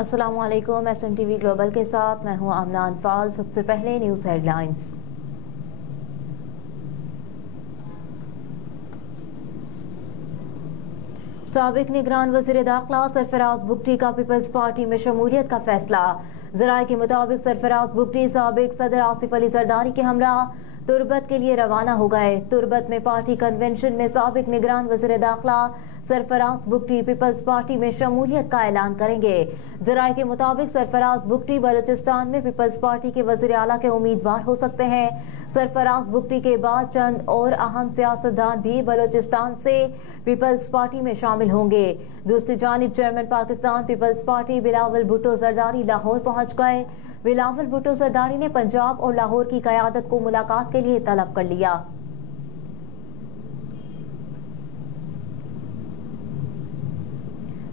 अस्सलामुअलैकुम। SMTV global के साथ मैं हूं आमना अनफाल। सबसे पहले न्यूज़ हेडलाइंस। साबिक निगरान वज़ीर दाखिला सरफराज बुगटी का पीपल्स पार्टी में शमूलियत का फैसला। ज़राए के मुताबिक सरफराज बुगटी साबिक सदर आसिफ अली जरदारी के हमरा तुरबत के लिए रवाना हो गए। तुरबत में पार्टी कन्वेंशन में साबिक निगरान वज़ीर दाखिला सरफराज बुगटी पीपल्स पार्टी में शमूलियत का ऐलान करेंगे। ज़राए के मुताबिक सरफराज बुगटी बलूचिस्तान में पीपल्स पार्टी के वज़ीर आला के उम्मीदवार हो सकते हैं। सरफराज बुगटी के बाद चंद और अहम सियासतदान भी बलूचिस्तान से पीपल्स पार्टी में शामिल होंगे। दूसरी जानिब chairman Pakistan Peoples Party Bilawal Bhutto Zardari Lahore पहुंच गए। बिलावल भुट्टो जरदारी ने पंजाब और लाहौर की क़यादत को मुलाकात के लिए तलब कर लिया।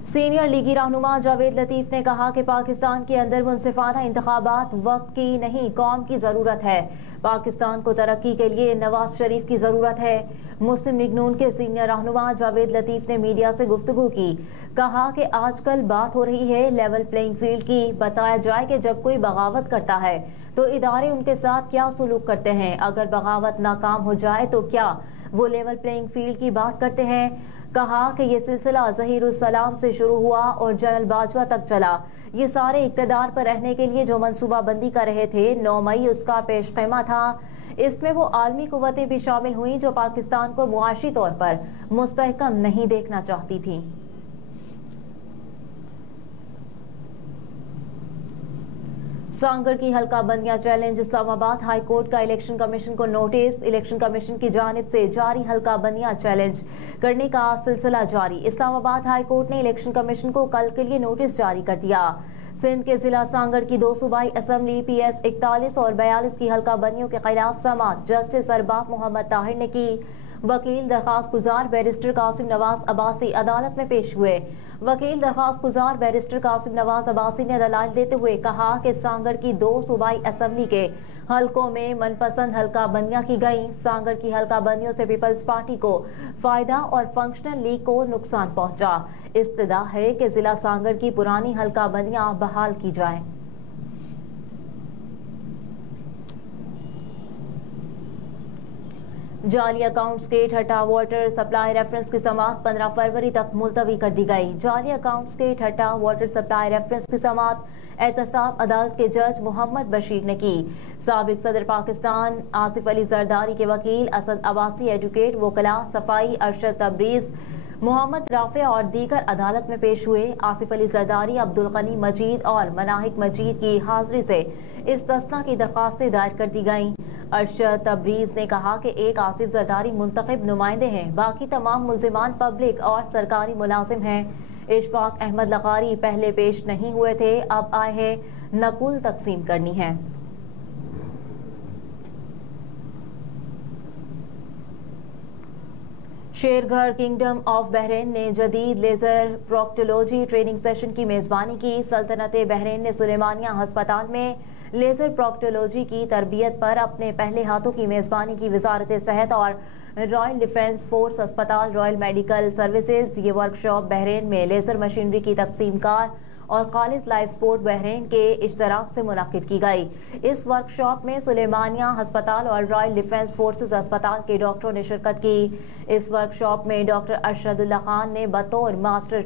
सीनियर लीगी रहनुमा जावेद लतीफ ने कहा कि पाकिस्तान के अंदर मुनसिफाना इंतखाबात वक्त की नहीं कौम की ज़रूरत है। पाकिस्तान को तरक्की के लिए नवाज शरीफ की ज़रूरत है। मुस्लिम लीग नून के सीनियर रहनुमा जावेद लतीफ ने मीडिया से गुफ्तगू की। कहा कि आजकल बात हो रही है लेवल प्लेइंग फील्ड की। बताया जाए कि जब कोई बगावत करता है तो इदारे उनके साथ क्या सलूक करते हैं। अगर बगावत नाकाम हो जाए तो क्या वो लेवल प्लेइंग फील्ड की बात करते हैं। कहा कि ये सिलसिला ज़हीरुस्सलाम से शुरू हुआ और जनरल बाजवा तक चला। ये सारे इक़्तिदार पर रहने के लिए जो मनसूबाबंदी कर रहे थे 9 मई उसका पेशखैमा था। इसमें वो आलमी कुव्वतें भी शामिल हुई जो पाकिस्तान को मुआशी तौर पर मुस्तहकम नहीं देखना चाहती थी। सांगड़ की हल्का बंदियां चैलेंज। इस्लामाबाद हाई कोर्ट का इलेक्शन कमीशन को नोटिस। इलेक्शन कमीशन की जानिब से जारी हल्का बंदियां चैलेंज करने का सिलसिला जारी। इस्लामाबाद हाई कोर्ट ने इलेक्शन कमीशन को कल के लिए नोटिस जारी कर दिया। सिंध के जिला सांगड़ की 2 सूबाई असम्बली PS 41 और 42 की हल्का बंदियों के खिलाफ समाअत जस्टिस अरबाब मोहम्मद ताहिर ने की। वकील दरखास्त गुजार बैरिस्टर कासिम नवाज अब्बासी अदालत में पेश हुए। वकील दरखास्त गुजार बैरिस्टर कासिम नवाज अब्बासी ने दलाल देते हुए कहा कि सांगड़ की 2 सूबाई असम्बली के हलकों में मनपसंद हल्का बंदियां की गईं। सांगड़ की हल्का बंदियों से पीपल्स पार्टी को फायदा और फंक्शनल लीग को नुकसान पहुंचा। इस्तदा है कि जिला सांगड़ की पुरानी हल्का बंदियां बहाल की जाएं। जाली अकाउंट्स के ठट्टा वाटर सप्लाई रेफरेंस की समाअत 15 फरवरी तक मुलतवी कर दी गई। जाली अकाउंट्स के ठट्टा वाटर सप्लाई रेफरेंस की समाअत एहतसाब अदालत के जज मोहम्मद बशीर ने की। साबिक सदर पाकिस्तान आसिफ अली जरदारी के वकील असद अब्बासी, एडवोकेट वकला सफाई अरशद तबरीज, मोहम्मद राफे और दीगर अदालत में पेश हुए। आसिफ अली जरदारी, अब्दुल गनी मजीद और मनाहिक मजीद की हाजिरी से इस्तस्ना की दरख्वास्तें दायर कर दी गईं। अरशद तबरीज ने कहा कि एक आसिफ जरदारी मुंतखब नुमाइंदे हैं, बाकी तमाम मुल्जिमान पब्लिक और सरकारी मुलाजिम हैं। इशफाक अहमद लगारी पहले पेश नहीं हुए थे, अब आए हैं, नकुल तकसीम करनी है। शेरगढ़ किंगडम ऑफ बहरीन ने जदीद लेजर प्रोक्टोलॉजी ट्रेनिंग सेशन की मेजबानी की। सल्तनत बहरीन ने सुलेमानिया अस्पताल में लेजर प्रोक्टोलॉजी की तरबियत पर अपने पहले हाथों की मेजबानी की। वजारत सेहत और रॉयल डिफेंस फोर्स अस्पताल रॉयल मेडिकल सर्विसेज ये वर्कशॉप बहरीन में लेजर मशीनरी की तकसीम कार और खालिद लाइफ स्पोर्ट बहरीन के इश्तराक से मुनाकिद की गई। इस वर्कशॉप में सुलेमानिया अस्पताल और रॉयल डिफेंस फोर्सेस अस्पताल के डॉक्टरों ने शिरकत की। इस वर्कशॉप में डॉक्टर अरशदुल्ला खान ने बतौर मास्टर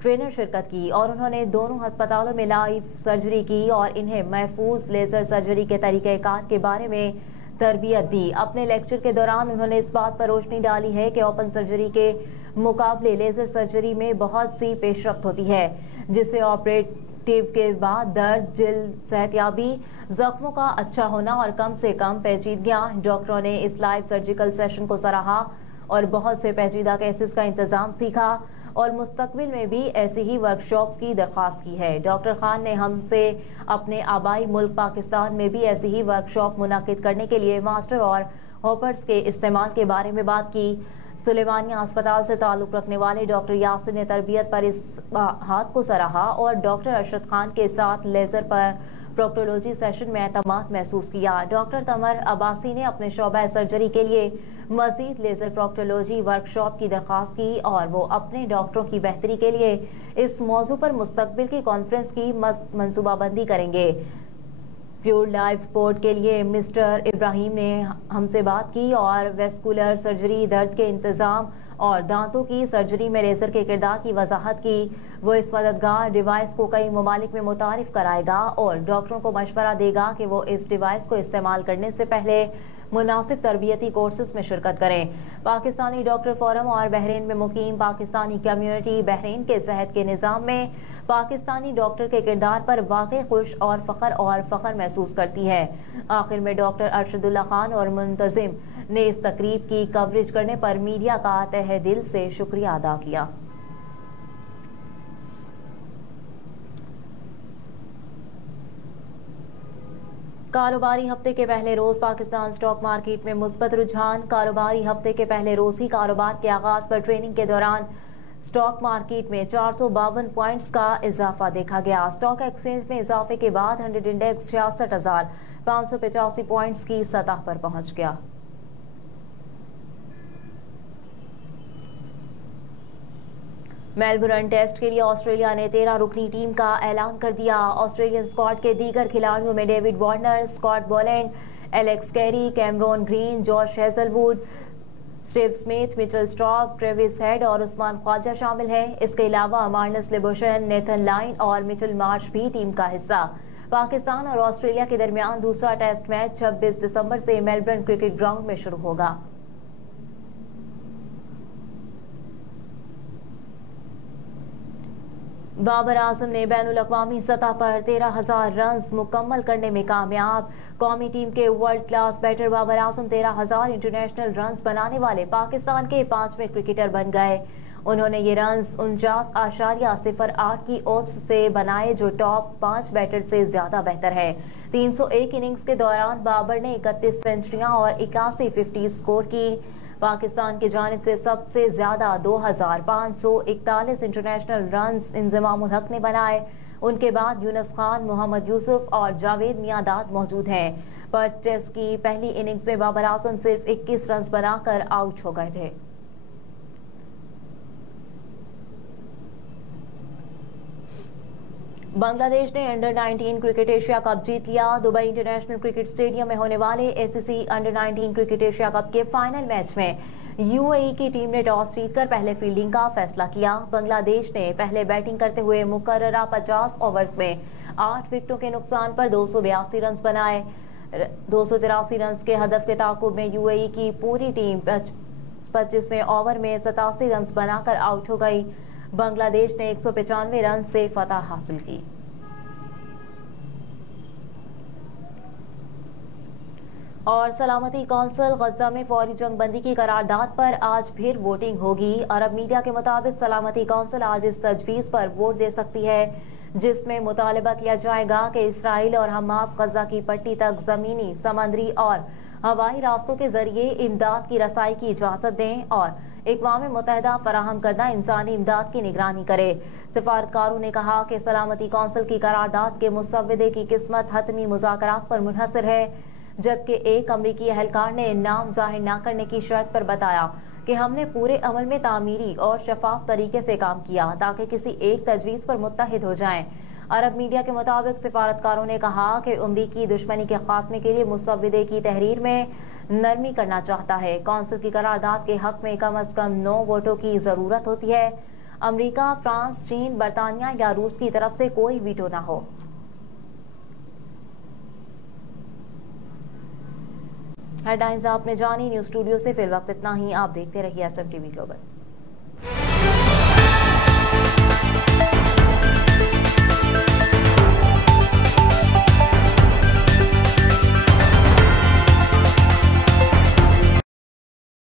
ट्रेनर शिरकत की और उन्होंने दोनों अस्पतालों में लाइव सर्जरी की और इन्हें महफूज लेजर सर्जरी के तरीक़ेकार के बारे में तरबियत दी। अपने लेक्चर के दौरान उन्होंने इस बात पर रोशनी डाली है कि ओपन सर्जरी के मुकाबले लेजर सर्जरी में बहुत सी पेशरफ्त होती है, जिससे ऑपरेटिव के बाद दर्द, जिल्द सेहतयाबी, जख्मों का अच्छा होना और कम से कम पेचीदगियाँ। डॉक्टरों ने इस लाइव सर्जिकल सेशन को सराहा और बहुत से पेचीदा केसेस का इंतजाम सीखा और मुस्तकबिल में भी ऐसी ही वर्कशॉप्स की दरख्वास्त की है। डॉक्टर खान ने हमसे अपने आबाई मुल्क पाकिस्तान में भी ऐसी ही वर्कशॉप मुनाकिद करने के लिए मास्टर और हॉपर्स के इस्तेमाल के बारे में बात की। सुलेमानिया अस्पताल से ताल्लुक़ रखने वाले डॉक्टर यासिर ने तरबियत पर इस हाथ को सराहा और डॉक्टर अरशद खान के साथ लेजर पर प्रोक्टोलॉजी सेशन में एतमाद महसूस किया। डॉक्टर तमर अब्बासी ने अपने शोबा सर्जरी के लिए मजीद लेजर प्रोक्टोलॉजी वर्कशॉप की दरख्वास्त की और वो अपने डॉक्टरों की बेहतरी के लिए इस मौजू पर मुस्तकबिल की कॉन्फ्रेंस की मनसूबाबंदी करेंगे। प्योर लाइफ स्पोर्ट के लिए मिस्टर इब्राहिम ने हमसे बात की और वेस्कुलर सर्जरी, दर्द के इंतज़ाम और दांतों की सर्जरी में लेजर के किरदार की वजाहत की। वो इस मददगार डिवाइस को कई ममालिक में मुतारिफ कराएगा और डॉक्टरों को मशवरा देगा कि वो इस डिवाइस को इस्तेमाल करने से पहले मुनासिब तरबियती कोर्सेज में शिरकत करें। पाकिस्तानी डॉक्टर फोरम और बहरीन में मुकीम पाकिस्तानी कम्युनिटी बहरीन के सेहत के निज़ाम में पाकिस्तानी डॉक्टर के किरदार पर वाकई खुश और फ़ख्र महसूस करती है। आखिर में डॉक्टर अरशदुल्ला खान और मुंतजिम ने इस तकरीब की कवरेज करने पर मीडिया का तहे दिल से शुक्रिया अदा किया। कारोबारी हफ्ते के पहले रोज पाकिस्तान स्टॉक मार्केट में मुस्बत रुझान। कारोबारी हफ्ते के पहले रोज ही कारोबार के आगाज पर ट्रेडिंग के दौरान स्टॉक मार्केट में 452 पॉइंट्स का इजाफा देखा गया। स्टॉक एक्सचेंज में इजाफे के बाद 100 इंडेक्स 66,585 पॉइंट्स की सतह पर पहुंच गया। मेलबर्न टेस्ट के लिए ऑस्ट्रेलिया ने 13 रुकनी टीम का ऐलान कर दिया। ऑस्ट्रेलियन स्क्वाड के दीगर खिलाड़ियों में David Warner, Scott Boland, Alex Carey, Cameron Green, Josh Hazlewood, Steve Smith, Mitchell Starc, Travis Head और उस्मान ख्वाजा शामिल हैं। इसके अलावा मार्नस लिबोशन, नेथन लाइन और मिचेल मार्श भी टीम का हिस्सा। पाकिस्तान और ऑस्ट्रेलिया के दरमियान दूसरा टेस्ट मैच 26 दिसंबर से मेलबर्न क्रिकेट ग्राउंड में शुरू होगा। बाबर आजम ने बैनुल-अक़वामी सतह पर 13,000 रन मुकम्मल करने में कामयाब। कौमी टीम के world class batter Babar Azam 13,000 international run बनाने वाले पाकिस्तान के 5वें क्रिकेटर बन गए। उन्होंने ये रन 49.08 की औसत से बनाए, जो टॉप 5 बैटर से ज्यादा बेहतर है। 301 इनिंग्स के दौरान बाबर ने 31 सेंचुरियां और 81 50 स्कोर की। पाकिस्तान की जानिब से सबसे ज्यादा 2,541 इंटरनेशनल रन्स इंज़मामुल हक ने बनाए। उनके बाद यूनुस खान, मोहम्मद यूसुफ और जावेद मियादाद मौजूद हैं। पर टेस्ट की पहली इनिंग्स में बाबर आजम सिर्फ 21 रन बनाकर आउट हो गए थे। बांग्लादेश ने अंडर 19 क्रिकेट एशिया कप जीत लिया। दुबई इंटरनेशनल क्रिकेट स्टेडियम में होने वाले ACC under 19 cricket Asia cup के फाइनल मैच में UAE की टीम ने टॉस जीतकर पहले फील्डिंग का फैसला किया। बांग्लादेश ने पहले बैटिंग करते हुए मुकर्ररा 50 ओवर्स में 8 विकेटों के नुकसान पर 282 रन बनाए। 283 रन के हदफ के ताकुब में UAE की पूरी टीम 25वें ओवर में 87 रन बनाकर आउट हो गई। बांग्लादेश ने 195 रन से फतह हासिल की। और सलामती कौंसिल गजा में फौरी जंग बंदी की करारदाद पर आज फिर वोटिंग होगी। अरब मीडिया के मुताबिक सलामती कौंसिल आज इस तजवीज़ पर वोट दे सकती है जिसमें मुतालबा किया जाएगा कि इसराइल और हमास गजा की पट्टी तक ज़मीनी, समंदरी और हवाई रास्तों के जरिए इमदाद की रसाई की इजाज़त दें और अक़वाम मुत्तहिदा फराहम करदा इंसानी इमदाद की निगरानी करे। सिफारतकारों ने कहा कि सलामती कौंसिल की करारदाद के मुसव्वदे की किस्मत हतमी मुज़ाकरात पर मुनहसर है, जबकि एक अमरीकी एहलकार ने नाम जाहिर न करने की शर्त पर बताया कि हमने पूरे अमल में तामीरी और शफाफ तरीके से काम किया ताकि किसी एक तजवीज़ पर मुत्तहिद हो जाएं। अरब मीडिया के मुताबिक सिफारतकारों ने कहा कि अमरीकी दुश्मनी के खात्मे के लिए मुसव्वदे की तहरीर में नरमी करना चाहता है। कौंसिल की करारदाद के हक में कम अज कम 9 वोटों की जरूरत होती है। अमेरिका, फ्रांस, चीन, बरतानिया या रूस की तरफ से कोई वीटो ना हो। हेडलाइंस आपने जानी। न्यूज़ स्टूडियो से फिर वक्त इतना ही। आप देखते रहिए SMTV ग्लोबल।